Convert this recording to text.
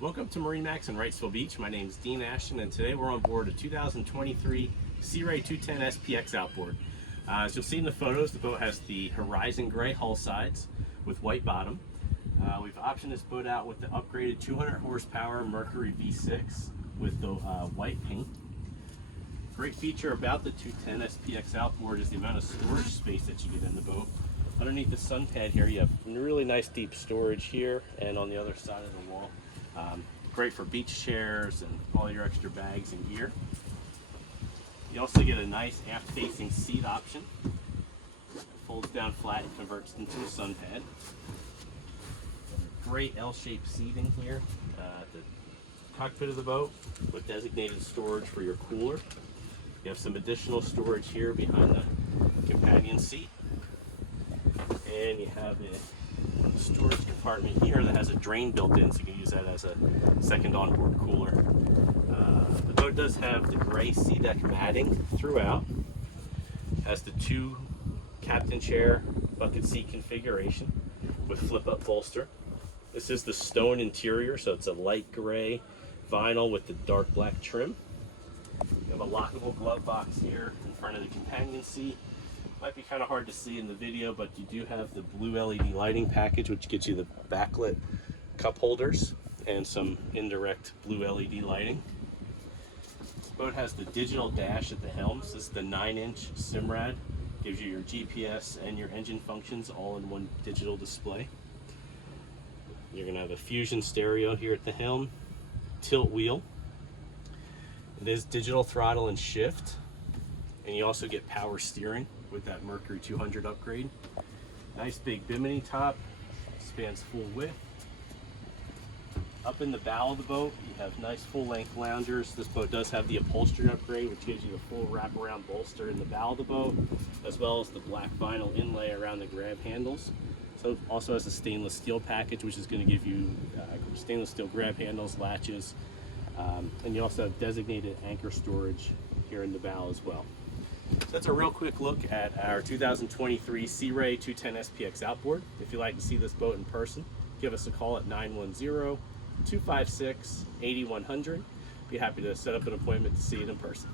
Welcome to MarineMax in Wrightsville Beach. My name is Dean Ashton, and today we're on board a 2023 Sea Ray 210 SPX outboard. As you'll see in the photos, the boat has the Horizon Gray hull sides with white bottom. We've optioned this boat out with the upgraded 200 horsepower Mercury V6 with the white paint. Great feature about the 210 SPX outboard is the amount of storage space that you get in the boat. Underneath the sun pad here, you have really nice deep storage here and on the other side of the wall. Great for beach chairs and all your extra bags and gear. You also get a nice aft-facing seat option. It folds down flat and converts into a sun pad. Great L-shaped seating here at the cockpit of the boat with designated storage for your cooler. You have some additional storage here behind the companion seat. And you have a storage compartment here that has a drain built in, so you can use that as a second onboard cooler. The boat does have the gray SeaDek matting throughout. Has the two captain chair bucket seat configuration with flip-up bolster. This is the stone interior, so it's a light gray vinyl with the dark black trim. You have a lockable glove box here in front of the companion seat. Might be kind of hard to see in the video, but you do have the blue LED lighting package, which gets you the backlit cup holders and some indirect blue LED lighting. This boat has the digital dash at the helms. This is the 9-inch Simrad. Gives you your GPS and your engine functions all in one digital display. You're going to have a Fusion stereo here at the helm, tilt wheel. It is digital throttle and shift, and you also get power steering with that Mercury 200 upgrade. Nice big bimini top, spans full width. Up in the bow of the boat, you have nice full-length loungers. This boat does have the upholstery upgrade, which gives you the full wraparound bolster in the bow of the boat, as well as the black vinyl inlay around the grab handles. So it also has a stainless steel package, which is going to give you stainless steel grab handles, latches, and you also have designated anchor storage here in the bow as well. So that's a real quick look at our 2023 Sea Ray 210 SPX outboard. If you'd like to see this boat in person, give us a call at 910-256-8100. Be happy to set up an appointment to see it in person.